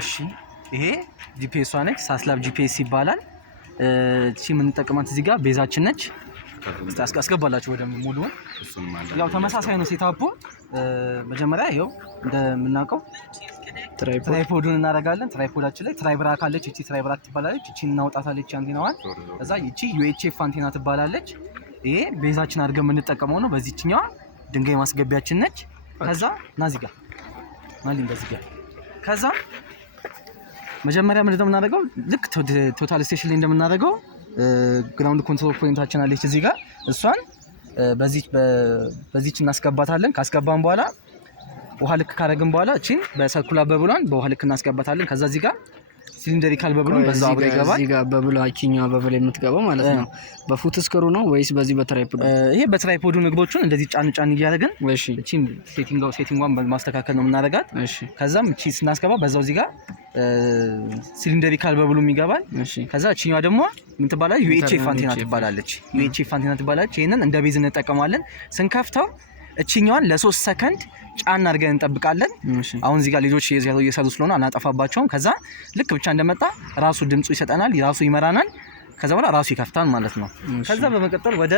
እሺ ይሄ ጂፒኤስ ነች ሳስላብ ጂፒኤስ ይባላል እቺ ምን ተጠቅማት እዚህ ጋር ቤዛችን ነች አስገባላችሁ ወደ ሙሉውን ያው ተመሳሳይ ነው ሴታፑ መጀመሪያ ይሄው እንደምናውቀው ትራይፖዱን እናደርጋለን ትራይፖዳችን ላይ ትራይብራክ አለች እቺ ትራይብራክ ትባላለች እቺ እናውጣታለች አንቴናዋን ከዛ እቺ ዩኤችኤፍ አንቴና ትባላለች ይሄ ቤዛችን አድርገን የምንጠቀመው ነው በዚህኛዋ ድንጋይ ማስገቢያችን ነች ከዛ ናዚ ጋር ማሊን በዚህ ጋር ከዛ መጀመሪያ ምንድነው የምናደርገው ልክ ቶታል ስቴሽን ላይ እንደምናደርገው ግራውንድ ኮንትሮል ፖይንታችን አለች እዚህ ጋር እሷን በዚህች እናስገባታለን ካስገባን በኋላ ውሃ ልክ ካረግን በኋላ እቺን በሰርኩላር በብሏን በውሃ ልክ እናስገባታለን ከዛ እዚህ ጋር ሲሊንደሪካል በብሉን በዛው አብሮ ይገባል እዚህ ጋር በብሏችኛው በብለ የምትገባው ማለት ነው በፉት ስክሩ ነው ወይስ በዚህ በትራይፖድ ይሄ በትራይፖዱ ንግቦቹን እንደዚህ ጫን እያደረግን እቺን ሴቲንጓን ማስተካከል ነው የምናደርጋት ከዛም እቺ ስናስገባ በዛው እዚህ ጋር ሲሊንደሪካል በብሉም ይገባል ከዛ እቺኛዋ ደግሞ ምን ትባላለች ዩኤችኤፍ አንቴና ትባላለች ይሄንን እንደ ቤዝ እንጠቀማለን ስንከፍተው እቺኛዋን ለ3 ሰከንድ ጫን አድርገን እንጠብቃለን አሁን እዚህ ጋር ልጆች እየሰሩ ስለሆነ አናጠፋባቸውም ከዛ ልክ ብቻ እንደመጣ ራሱ ድምጹ ይሰጠናል ራሱ ይመራናል ከዛ በኋላ ራሱ ይከፍታል ማለት ነው ከዛ በመቀጠል ወደ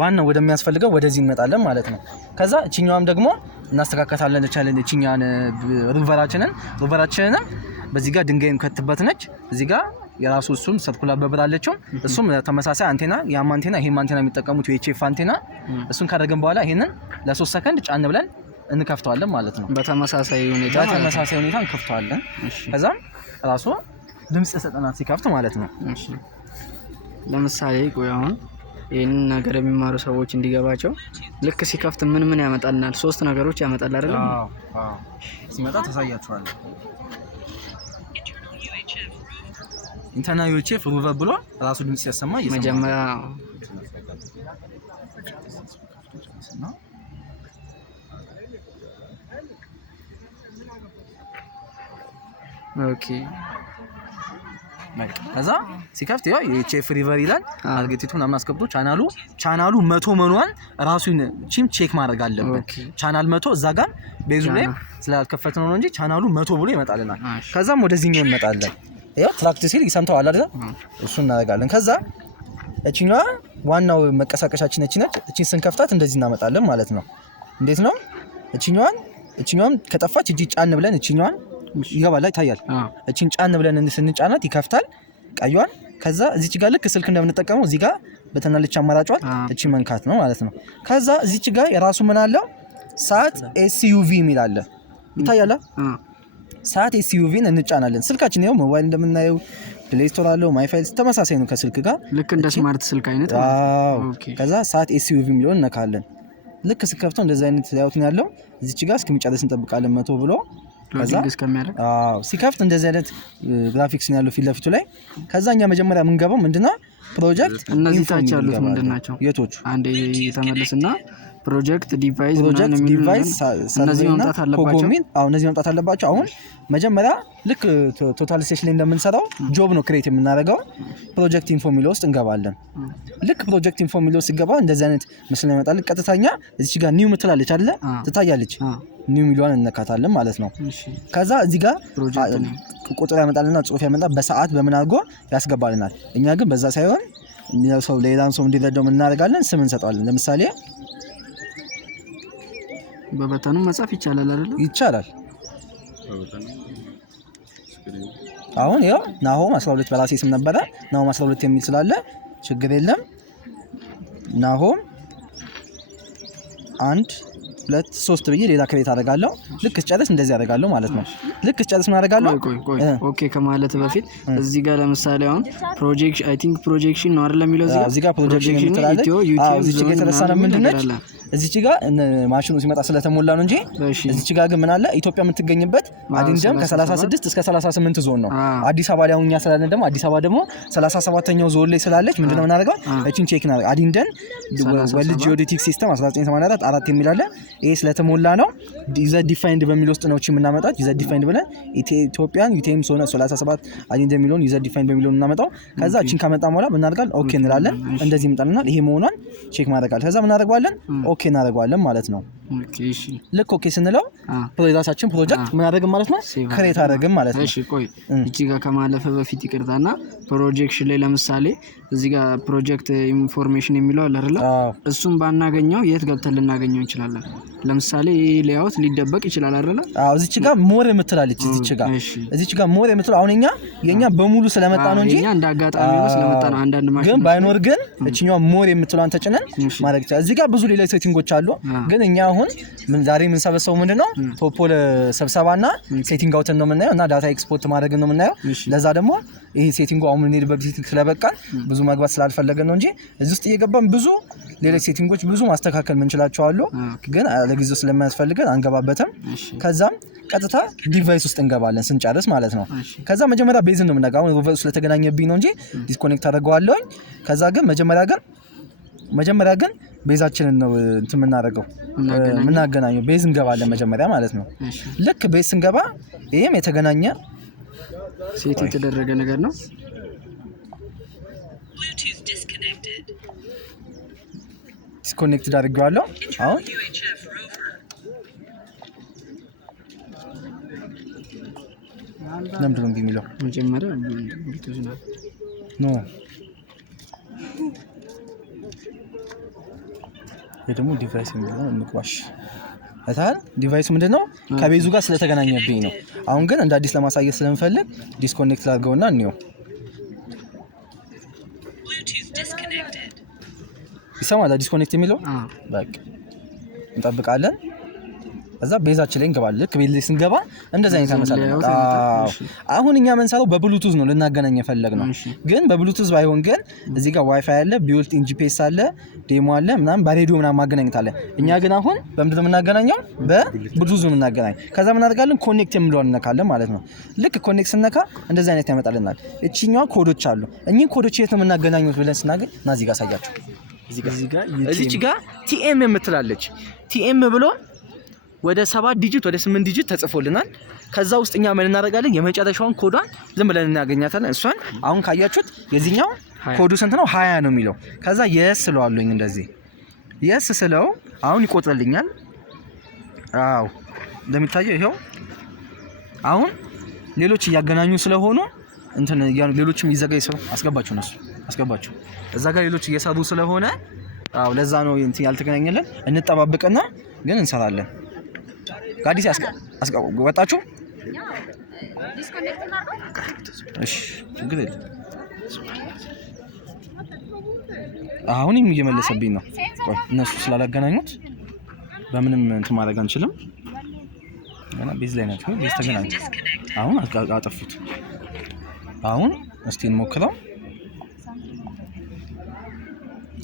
ዋናው ወደሚያስፈልገው ወደዚህ እንመጣለን ማለት ነው ከዛ እቺኛዋም ደግሞ እናስተካክላለን እቺኛን ሩቨራችንን በዚህ ጋር ድንጋይም ከትበት ነች እዚህ ጋር የራሱ እሱም ሰርኩላር በብላለችው እሱም ተመሳሳይ አንቴና ያም አንቴና ይሄም አንቴና የሚጠቀሙት ዩኤችኤፍ አንቴና እሱን ካደረግን በኋላ ይሄንን ለ3 ሰከንድ ጫን ብለን እንከፍተዋለን ማለት ነው በተመሳሳይ ሁኔታ እንከፍተዋለን ከዛም ራሱ ድምጽ ይሰጠናል ሲከፍት ማለት ነው ለምሳሌ ቆያውን ይሄን ነገር የሚማሩ ሰዎች እንዲገባቸው ልክ ሲከፍት ምን ያመጣልናል 3 ነገሮች ያመጣል አይደል አዎ ሲመጣ ተሳያችኋል ኢንተርናል ዩኤችኤፍ ሩቨር ብሎ ራሱ ድምጽ ሲያሰማ መጀመሪያ ኦኬ ከዛ ሲከፍት ያው ዩኤችኤፍ ሪቨር ይላል ታርጌቲቱን ምናምን አስገብቶ ቻናሉ 100 መኗን ራሱን ቼክ ማድረግ አለበት ቻናል 100 እዛ ጋር ቤዙ ላይ ስላልከፈትነው ነው እንጂ ቻናሉ 100 ብሎ ይመጣልናል ከዛም ወደዚህኛው እንመጣለን ያው ትራክት ሲል ይሰምተዋል አይደል እሱን እናደርጋለን ከዛ እቺኛዋ ዋናው መቀሳቀሻችን ነች እቺን ስንከፍታት እንደዚህ እናመጣለን ማለት ነው እንዴት ነው እቺኛዋን ከጠፋች እጂ ጫን ብለን እቺኛዋን ይገባል ይታያል እቺን ጫን ብለን ስንጫናት ይከፍታል ቀዩን ከዛ እዚች ጋር ልክ ስልክ እንደምንጠቀመው እዚህ ጋር በተናለች አማራጯን እቺ መንካት ነው ማለት ነው ከዛ እዚች ጋር የራሱ ምን አለው ሳት ኤስዩቪ የሚል አለ ይታያል ሳት ኤስዩቪን እንጫናለን ስልካችን ነው ሞባይል እንደምናየው ፕሌይ ስቶር አለው ማይ ፋይልስ ተመሳሳይ ነው ከስልክ ጋር ልክ እንደ ስማርት ስልክ አይነት ኦኬ ከዛ ሳት ኤስዩቪ የሚለውን ነካለን ልክ ስከፍተው እንደዛ አይነት ላይአውት ነው ያለው እዚች ጋር እስከሚጨርስ እንጠብቃለን 100 ብሎ ከዛ እስከሚያደርግ ሲከፍት እንደዚህ አይነት ግራፊክስ ነው ያለው ፊት ለፊቱ ላይ ከዛኛ መጀመሪያ የምንገባው ምንድነው ፕሮጀክት እነዚህ ታች ያሉት ምንድናቸው የቶቹ አንዴ ተመለስና ፕሮጀክት ዲቫይስ እነዚህ መምጣት አለባቸው እነዚህ መምጣት አለባቸው አሁን መጀመሪያ ልክ ቶታል ስቴሽን ላይ እንደምንሰራው ጆብ ነው ክሬት የምናደርገው ፕሮጀክት ኢንፎ ሚል ውስጥ እንገባለን ልክ ፕሮጀክት ኢንፎ ሚል ውስጥ ሲገባ እንደዚህ አይነት ምስል ይመጣል ቀጥታኛ እዚህ ጋር ኒው ምትላለች አይደለ ትታያለች ኒው ሚሊዮን እንነካታለን ማለት ነው ከዛ እዚህ ጋር ቁጥር ያመጣልና ጽሁፍ ያመጣ በሰዓት በምን አድርጎ ያስገባልናል እኛ ግን በዛ ሳይሆን ሰው ሌላን ሰው እንዲረዳው ምን እናደርጋለን ስም እንሰጣለን ለምሳሌ በበተኑ መጻፍ ይቻላል አይደል ይቻላል አሁን ያው ናሆም 12 በራሴ ስም ነበር ናሆም 12 የሚል ስላለ ችግር የለም ናሆም 1 2 3 ብዬ ሌላ ክሬት አደርጋለሁ ልክ ጨርስ እንደዚህ አደርጋለሁ ማለት ነው ልክ ጨርስ ምን አደርጋለሁ ኦኬ ከማለት በፊት እዚህ ጋር ለምሳሌ አሁን ፕሮጀክሽን አይ ቲንክ ፕሮጀክሽን ነው አይደል የሚለው እዚህ ጋር ፕሮጀክሽን የምትላለች እዚህ ጋር የተረሳነ ምንድነች እዚች ጋር ማሽኑ ሲመጣ ስለተሞላ ነው እንጂ እዚች ጋር ግን ምን አለ ኢትዮጵያ የምትገኝበት አዲንደም ከ36 እስከ 38 ዞን ነው አዲስ አበባ ላይ አሁንኛ ስላለን ደግሞ አዲስ አበባ ደግሞ 37ኛው ዞን ላይ ስላለች ምንድነው እናደርጋው እቺን ቼክ እናደርጋ አዲንደም ወርልድ ጂኦዴቲክ ሲስተም 1984 4 የሚል አለ ይሄ ስለተሞላ ነው ዩዘር ዲፋይንድ በሚል ውስጥ ነው እቺ የምናመጣት ዩዘር ዲፋይንድ ብለን ኢትዮጵያን ዩቴም ሶና 37 አዲንደም የሚለውን ዩዘር ዲፋይንድ በሚለው እናመጣው ከዛ እቺን ካመጣ በኋላ ምን እናደርጋለን ኦኬ እንላለን እንደዚህ ይመጣልናል ይሄ መሆኗን ቼክ ማድረግ አለ ከዛ ምን እናደርጋለን ኦኬ ኦኬ እናደርገዋለን ማለት ነው። ኦኬ እሺ ልክ ኦኬ ስንለው ፕሮጀክታችን ፕሮጀክት ምን አደረግን ማለት ነው ክሬት አደረግን ማለት ነው። እሺ ቆይ እቺ ጋር ከማለፈ በፊት ይቅርታና ፕሮጀክሽን ላይ ለምሳሌ እዚህ ጋር ፕሮጀክት ኢንፎርሜሽን የሚለው አለ አይደል? እሱን ባናገኘው የት ገብተን ልናገኘው እንችላለን? ለምሳሌ ሌአውት ሊደበቅ ይችላል አይደል? አዎ እዚች ጋር ሞር የምትላለች እዚች ጋር ሞር የምትለው አሁን የኛ በሙሉ ስለመጣ ነው እንጂ እኛ እንዳጋጣሚ ነው ስለመጣ ነው። አንዳንድ ማሽን ግን ባይኖር ግን እቺኛው ሞር የምትለዋን ተጭነን ማድረግ ይችላል። እዚህ ጋር ብዙ ሌላ ሴቲንጎች አሉ። ግን እኛ አሁን ዛሬ የምንሰበሰበው ምንድነው ቶፖል ስብሰባና ሴቲንግ አውተን ነው የምናየው እና ዳታ ኤክስፖርት ማድረግ ነው የምናየው። ለዛ ደግሞ ይሄ ሴቲንጉ አሁን እንሄድበት ሴቲንግ ስለበቃን ብዙ መግባት ስላልፈለገን ነው እንጂ እዚህ ውስጥ እየገባን ብዙ ሌሎች ሴቲንጎች ብዙ ማስተካከል ምንችላቸው አሉ። ግን ለጊዜው ስለማያስፈልገን አንገባበትም። ከዛም ቀጥታ ዲቫይስ ውስጥ እንገባለን ስንጨርስ ማለት ነው። ከዛ መጀመሪያ ቤዝን ነው የምናገባው። አሁን ሪቨርስ ስለተገናኘብኝ ነው እንጂ ዲስኮኔክት አደርገዋለሁ። ከዛ ግን መጀመሪያ ግን ቤዛችንን ነው እንትን የምናደርገው የምናገናኘው። ቤዝ እንገባለን መጀመሪያ ማለት ነው። ልክ ቤዝ ስንገባ ይሄም የተገናኘ ሴት የተደረገ ነገር ነው። ዲስኮኔክትድ አድርጌዋለሁ። አሁን ለምንድን ነው እንዲህ የሚለው? መጀመሪያ ብሉቱዝ ነው ኖ ደግሞ ዲቫይስ የሚለው እንቅባሽ አይታል። ዲቫይሱ ምንድነው ከቤዙ ጋር ስለተገናኘብኝ ነው። አሁን ግን እንደ አዲስ ለማሳየት ስለምፈልግ ዲስኮኔክት አድርገውና እንየው። ይሰማል ዲስኮኔክት የሚለው በቃ እንጠብቃለን። ከዛ ቤዛችን ላይ እንገባለን። ልክ ቤዝ ላይ ስንገባ እንደዛ አይነት ተመሳሳይ አሁን እኛ መንሳለው በብሉቱዝ ነው ልናገናኝ የፈለግነው። ግን በብሉቱዝ ባይሆን ግን እዚህ ጋር ዋይፋይ አለ፣ ቢውልት ኢን ጂፒኤስ አለ፣ ዴሞ አለ ምናምን በሬዲዮ ምናምን ማገናኘት አለ። እኛ ግን አሁን በምንድን ነው የምናገናኘው? በብሉቱዝ ነው የምናገናኝ። ከዛ ምን እናደርጋለን? ኮኔክት የምንለውን እንነካለን ማለት ነው። ልክ ኮኔክት ስንነካ እንደዛ አይነት ያመጣልናል። እቺኛዋ ኮዶች አሉ። እኚህ ኮዶች የት ነው የምናገናኙት ብለን ስናገኝ እና እዚህ ጋር አሳያችሁ። እዚህ ጋር ቲኤም የምትላለች ቲኤም ብሎ ወደ 7 ዲጂት ወደ 8 ዲጂት ተጽፎልናል። ከዛ ውስጥ እኛ ምን እናደርጋለን? የመጨረሻውን ኮዷን ዝም ብለን እናገኛታለን። እሷን አሁን ካያችሁት የዚህኛው ኮዱ ስንት ነው? 20 ነው የሚለው። ከዛ የስ ስለዋለኝ እንደዚህ የስ ስለው አሁን ይቆጥርልኛል። አዎ እንደሚታየው ይሄው አሁን ሌሎች እያገናኙ ስለሆኑ እንትን ሌሎችም ይዘጋይ ሰው አስገባችሁ ነው አስገባችሁ እዛ ጋር ሌሎች እየሰሩ ስለሆነ አዎ ለዛ ነው እንትን ያልተገናኘልን። እንጠባበቅና ግን እንሰራለን። ጋዲስ ወጣችሁ? እሺ ችግር የለም። አሁንም እየመለሰብኝ ነው። ቆይ እነሱ ስላላገናኙት በምንም እንትን ማድረግ አንችልም። ገና ቤዝ ላይ ናቸው። ቤዝ ተገናኙ። አሁን አጠፉት። አሁን እስቲ እንሞክረው።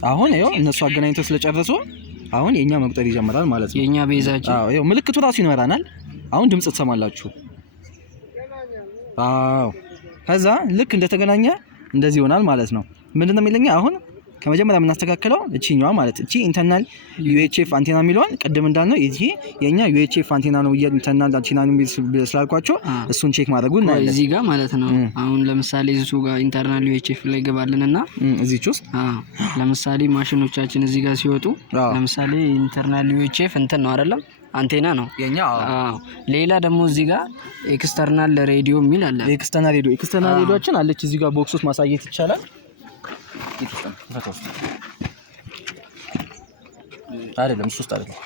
አሁን ይኸው እነሱ አገናኝተው ስለጨረሱ አሁን የኛ መቁጠር ይጀምራል ማለት ነው። የኛ ቤዛችን አዎ ይኸው ምልክቱ ራሱ ይኖራናል። አሁን ድምጽ ትሰማላችሁ። አዎ ከዛ ልክ እንደተገናኘ እንደዚህ ይሆናል ማለት ነው። ምንድነው የሚለኝ አሁን ከመጀመሪያ የምናስተካክለው እቺኛዋ ማለት እቺ ኢንተርናል ዩኤችኤፍ አንቴና የሚለውን ቅድም እንዳልነው ይሄ የኛ ዩኤችኤፍ አንቴና ነው ኢንተርናል አንቴና ነው ስላልኳቸው እሱን ቼክ ማድረጉን ነው እዚህ ጋር ማለት ነው። አሁን ለምሳሌ እዚሁ ጋር ኢንተርናል ዩኤችኤፍ ላይ ገባልንና እዚህች ውስጥ ለምሳሌ ማሽኖቻችን እዚህ ጋር ሲወጡ ለምሳሌ ኢንተርናል ዩኤችኤፍ እንትን ነው አይደለም አንቴና ነው የኛ። ሌላ ደግሞ እዚህ ጋር ኤክስተርናል ሬዲዮ የሚል አለ። ኤክስተርናል ሬዲዮችን አለች እዚህ ጋር ቦክስ ውስጥ ማሳየት ይቻላል። አይደለም እሱ ውስጥ አይደለም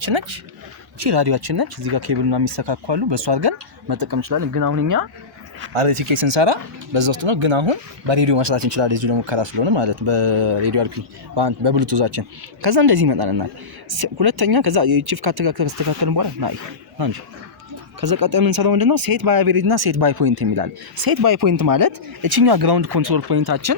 ችነች እቺ ራዲዮአችን ነች። እዚህ ጋር ኬብልና የሚስተካከሉ በእሱ አድርገን መጠቀም እንችላለን። ግን አሁን እኛ አርቲኬ ስንሰራ በዛ ውስጥ ነው። ግን አሁን በሬዲዮ መስራት እንችላለን። እዚሁ ለሙከራ ስለሆነ ማለት በሬዲዮ አልፒ በብሉቱዛችን ከዛ እንደዚህ ይመጣልናል። ሁለተኛ ከዛ የቺፍ ካስተካከልን በኋላ ናይ አንቺ ከዛ ቀጣይ የምንሰራው ምንድነው? ሴት ባይ አቨሬጅ እና ሴት ባይ ፖይንት የሚላል። ሴት ባይ ፖይንት ማለት እቺኛው ግራውንድ ኮንትሮል ፖይንታችን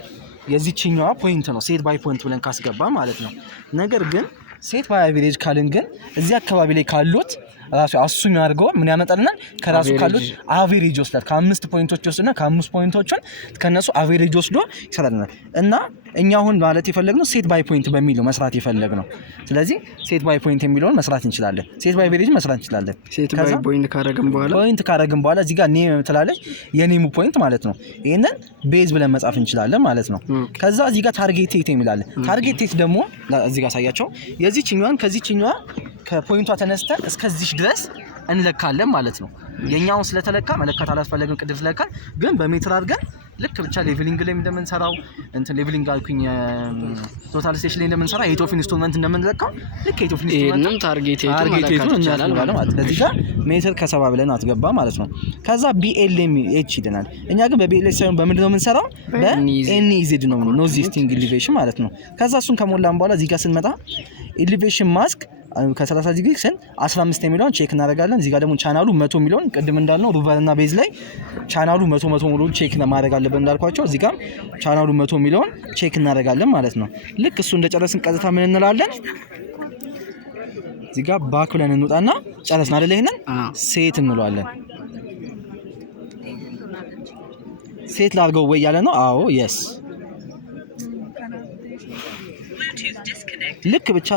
የዚህኛዋ ፖይንት ነው ሴት ባይ ፖይንት ብለን ካስገባ ማለት ነው። ነገር ግን ሴት ባይ አቨሬጅ ካልን ግን እዚህ አካባቢ ላይ ካሉት ራሱ አሱም ያርገው ምን ያመጣልናል ከራሱ ካሉት አቨሬጅ ወስዳል ከ5 ፖይንቶች ወስደና ከ5 ፖይንቶችን ከነሱ አቨሬጅ ወስዶ ይሰራልናል እና እኛ አሁን ማለት የፈለግነው ሴት ባይ ፖይንት በሚለው መስራት የፈለግነው ስለዚህ ሴት ባይ ፖይንት የሚለውን መስራት እንችላለን ሴት ባይ አቨሬጅ መስራት እንችላለን ሴት ባይ ፖይንት ካረግን በኋላ እዚህ ጋር ኔም ትላለች የኔሙ ፖይንት ማለት ነው ይሄንን ቤዝ ብለን መጻፍ እንችላለን ማለት ነው ከዛ እዚህ ጋር ታርጌት ቴት የሚላል ታርጌት ቴት ደግሞ እዚህ ጋር ሳያቸው የዚህኛዋን ከዚህኛዋ ከፖይንቷ ተነስተን እስከዚህ ድረስ እንለካለን ማለት ነው የኛውን ስለተለካ መለካት አላስፈለግም ቅድም ስለለካን ግን በሜትር አድርገን ልክ ብቻ ሌቭሊንግ ላይ እንደምንሰራው እንትን ሌቭሊንግ አልኩኝ ቶታል ስቴሽን ላይ እንደምንሰራ ሄት ኦፍ ኢንስቶልመንት እንደምንለካው ልክ ሄት ኦፍ ኢንስቶልመንት ታርጌት ይቻላል ማለት ከዚህ ጋር ሜትር ከሰባ ብለን አትገባ ማለት ነው ከዛ ቢኤልኤም ኤች ይደናል እኛ ግን በቢኤልኤም ሳይሆን በምንድን ነው የምንሰራው በኤንኢዜድ ነው ኖዚስቲንግ ኢሊቬሽን ማለት ነው ከዛ እሱን ከሞላን በኋላ እዚህ ጋር ስንመጣ ኢሊቬሽን ማስክ ከ30 ዲግሪ ሰን 15 የሚለውን ቼክ እናደርጋለን እዚህ ጋር ደግሞ ቻናሉ 100 የሚለውን ቅድም እንዳልነው ሩቨር እና ቤዝ ላይ ቻናሉ 100 ሙሉ ቼክ ማድረግ አለብን እንዳልኳቸው እዚህ ጋር ቻናሉ 100 የሚለውን ቼክ እናደርጋለን ማለት ነው ልክ እሱ እንደጨረስን ቀጥታ ምን እንላለን እዚህ ጋር ባክ ብለን እንውጣና ጨረስን አይደል ይሄንን ሴት እንለዋለን ሴት ላድርገው ወይ ያለ ነው አዎ የስ ልክ ብቻ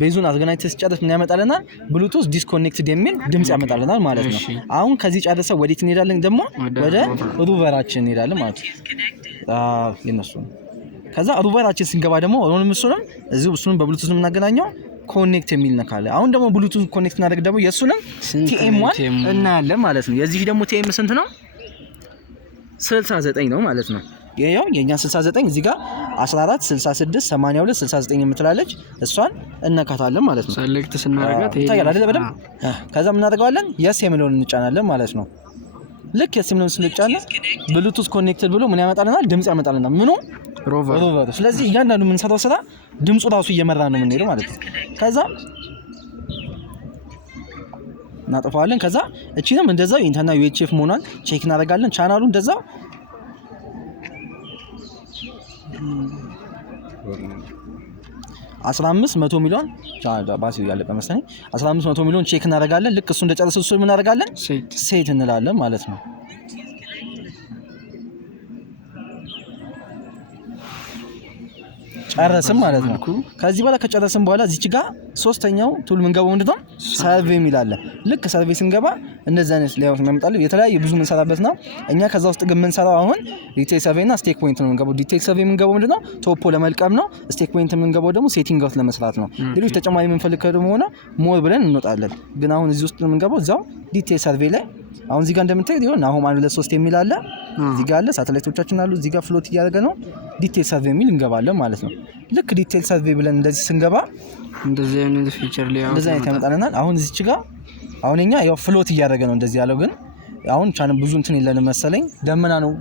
ቤዙን አገናኝተን ሲጨርስ ምን ያመጣልናል ብሉቱዝ ዲስኮኔክትድ የሚል ድምጽ ያመጣልናል ማለት ነው አሁን ከዚህ ጨርሰን ወዴት እንሄዳለን ደግሞ ወደ ሩቨራችን እንሄዳለን ማለት ነው የነሱ ከዛ ሩቨራችን ስንገባ ደግሞ አሁንም እሱንም በብሉቱዝ የምናገናኘው ኮኔክት የሚል ነካለ አሁን ደግሞ ብሉቱዝ ኮኔክት እናደርግ ደግሞ የሱንም ቲኤም1 እናያለን ማለት ነው የዚህ ደግሞ ቲኤም ስንት ነው 69 ነው ማለት ነው ያው የኛ 69 እዚህ ጋር 14 66 82 69 የምትላለች እሷን እነካታለን ማለት ነው ሴሌክት ስናደርጋት ታያለ አይደል በደም ከዛ ምን እናደርጋለን የስ የሚለውን እንጫናለን ማለት ነው ልክ የስ የሚለውን ስንጫና ብሉቱዝ ኮኔክትድ ብሎ ምን ያመጣልናል ድምጽ ያመጣልናል ምኑ ሮቨር ስለዚህ እያንዳንዱ የምንሰራው ስራ ድምጹ ራሱ እየመራ ነው የምንሄደው ማለት ነው ከዛ እናጠፋዋለን ከዛ እቺንም እንደዛው ኢንተርና ዩኤችኤፍ መሆኗን ቼክ እናደርጋለን ቻናሉ እንደዛው 1500 ሚሊዮን ባሲ ያለቀ መሰለኝ 1500 ሚሊዮን ቼክ እናደርጋለን ልክ እሱ እንደጨረሰ እሱ ምን እናደርጋለን ሴት እንላለን ማለት ነው ጨረስን ማለት ነው ከዚህ በኋላ ከጨረስን በኋላ እዚች ጋር ሶስተኛው ቱል ምን ገባው ምንድነው ሰርቬይ የሚላለ ልክ ሰርቬይ ስንገባ እንደዛ አይነት ሌያውት የሚያመጣልኝ የተለያየ ብዙ ምንሰራበት ነው እኛ ከዛ ውስጥ ግን ምንሰራው አሁን ዲቴል ሰርቬይ እና ስቴክ ፖይንት ነው የምንገባው ዲቴል ሰርቬይ የምንገባው ምንድነው ቶፖ ለመልቀም ነው ስቴክ ፖይንት የምንገባው ደግሞ ሴቲንግ አውት ለመስራት ነው ሌሎች ተጨማሪ የምንፈልግ ከሆነ ሆነ ሞር ብለን እንወጣለን ግን አሁን እዚህ ውስጥ የምንገባው እዛው ዲቴል ሰርቬይ ላይ አሁን እዚህ ጋር እንደምታዩት ይሁን አሁን 1 2 3 የሚል አለ እዚህ ጋር አለ ሳተላይቶቻችን አሉ እዚህ ጋር ፍሎት እያደረገ ነው ዲቴል ሰርቬይ የሚል እንገባለን ማለት ነው ልክ ዲቴል ሰርቬይ ብለን እንደዚህ ስንገባ እንደዚህ አይነት ፊቸር ላይ እንደዚህ አይነት ያመጣልናል አሁን እዚች ጋር አሁን እኛ ያው ፍሎት እያደረገ ነው እንደዚህ ያለው ግን አሁን ቻን ብዙ እንትን የለንም መሰለኝ ደመና ነው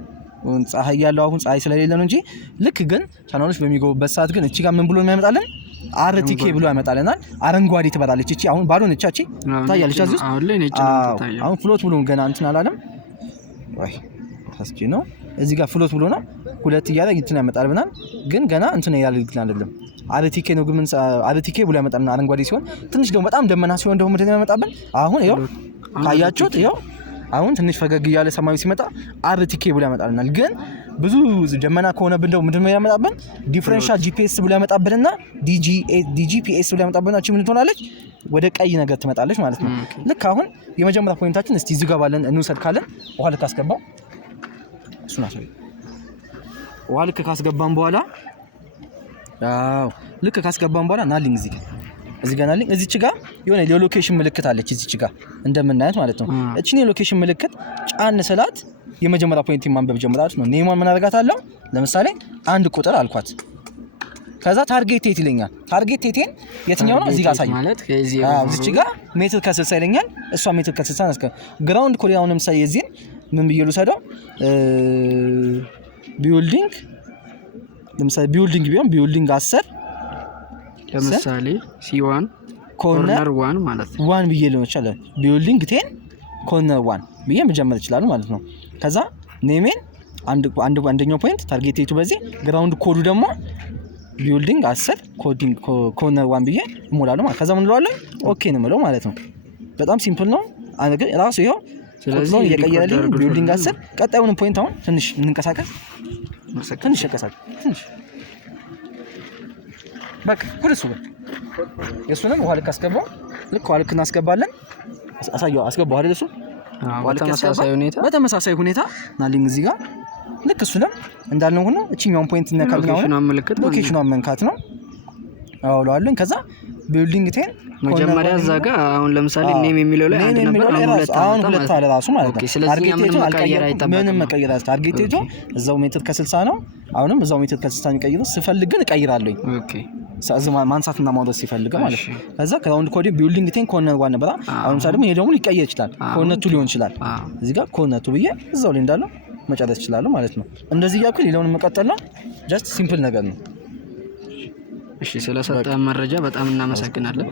ፀሐይ ያለው አሁን ፀሐይ ስለሌለ ነው እንጂ ልክ ግን ቻናሎች በሚገቡበት ሰዓት ግን እቺ ጋር ምን ብሎ የሚያመጣልን አርቲኬ ብሎ ያመጣልናል አረንጓዴ ትበራለች እቺ አሁን ባዶ ነች እቺ ታያለች አዙ አሁን ፍሎት ብሎ ገና እንትን አላለም ወይ ታስጪ ነው እዚህ ጋር ፍሎት ብሎ ነው ሁለት እያደረገ እንትን ያመጣልብናል ግን ገና እንትን ያልልግልን አይደለም አርቲኬ ነው ግን አርቲኬ ብሎ ያመጣልና አረንጓዴ ሲሆን ትንሽ ደግሞ በጣም ደመና ሲሆን ደግሞ ምንድነው ያመጣብን አሁን ይሄው ካያችሁት ይሄው አሁን ትንሽ ፈገግ እያለ ሰማዩ ሲመጣ አርቲኬ ብሎ ያመጣልናል ግን ብዙ ደመና ከሆነብን ደግሞ ምንድነው ያመጣብን ዲፈረንሻል ጂፒኤስ ብሎ ያመጣብንና ዲጂፒኤስ ብሎ ያመጣብንና እቺ ምን ትሆናለች ወደ ቀይ ነገር ትመጣለች ማለት ነው ልክ አሁን የመጀመሪያ ፖይንታችን እስቲ እዚህ ጋር ባለን እንውሰድ ካለን ውሃ ልክ አስገባው እሱና ሰው ውሃ ልክ ካስገባን በኋላ ልክ ካስገባን በኋላ ናሊንግ እዚህ ጋር ናሊንግ እዚች ጋር የሆነ የሎኬሽን ምልክት አለች እዚች ጋር እንደምናያት ማለት ነው እቺን የሎኬሽን ምልክት ጫን ስላት የመጀመሪያ ፖይንት ማንበብ ጀምራለች ነው ኔማን ምን አደርጋታለሁ ለምሳሌ አንድ ቁጥር አልኳት ከዛ ታርጌት ቴት ይለኛል ታርጌት ቴቴን የትኛው ነው እዚህ ጋር አሳይ ማለት እዚች ጋር ሜትር ከ60 ይለኛል እሷ ሜትር ከ60 ነው ግራውንድ ኮሪያውን ለምሳሌ የዚህን ምን ብዬ ልውሰደው ቢልዲንግ ለምሳሌ ቢልዲንግ ቢሆን ቢልዲንግ 10 ለምሳሌ C1 ኮርነር 1 ማለት ነው 1 ብዬ ልሆን ይችላል ቢልዲንግ 10 ኮርነር 1 ብዬ መጀመር ይችላል ማለት ነው ከዛ ኔሜን አንደኛው ፖይንት ታርጌት ቴቱ በዚህ ግራውንድ ኮዱ ደግሞ ቢልዲንግ 10 ኮርነር 1 ብዬ እሞላለሁ ማለት ከዛ ምን እንለዋለን ኦኬ ነው የምለው ማለት ነው በጣም ሲምፕል ነው አገር ራሱ ይሄው ስለዚህ የቀየረልኝ ቢልዲንግ 10 ቀጣዩን ፖይንት አሁን ትንሽ እንንቀሳቀስ ትንሽ ትንሽ በቃ ኩልሱ የሱንም ውሃ ልክ አስገባው ልክ ውሃ ልክ እናስገባለን አሳየው አስገባው አይደል እሱ በተመሳሳይ ሁኔታ ናሊንግ እዚህ ጋር ልክ እሱንም እንዳልነው ሆኖ እቺኛውን ፖይንት እናካልናው ሎኬሽኑን መንካት ነው አውለዋለን ከዛ ቢልዲንግ 10 መጀመሪያ እዛ ጋር አሁን ለምሳሌ ኔም የሚለው ላይ አንድ ነበር አሁን ሁለት አለ ራሱ ማለት ነው ስለዚህ ምንም መቀየር ታርጌቱ እዛው ሜትር ከ60 ነው አሁንም እዛው ሜትር ከ60 የሚቀይረው ስፈልግ ግን እቀይራለሁ ኦኬ ማንሳትና ማውጣት ሲፈልግ ማለት ነው ከዛ ከራውንድ ኮድ ቢልዲንግ 10 ኮርነር ዋን ነበር አሁን ሳይደም ይሄ ደግሞ ሊቀየር ይችላል ኮርነር 2 ሊሆን ይችላል እዚህ ጋር ኮርነር 2 ብዬ እዛው ላይ እንዳለው መጨረስ ይችላል ማለት ነው እንደዚህ ያክል ሌላውን መቀጠል ነው ጀስት ሲምፕል ነገር ነው እሺ ስለሰጠ መረጃ በጣም እናመሰግናለን